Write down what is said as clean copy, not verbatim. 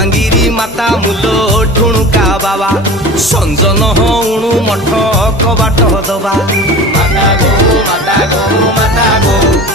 बलांगीरी माता मूलो ठुणुका बाबा संजन हणु मठ कबाट दबा माता गो माता गो माता गो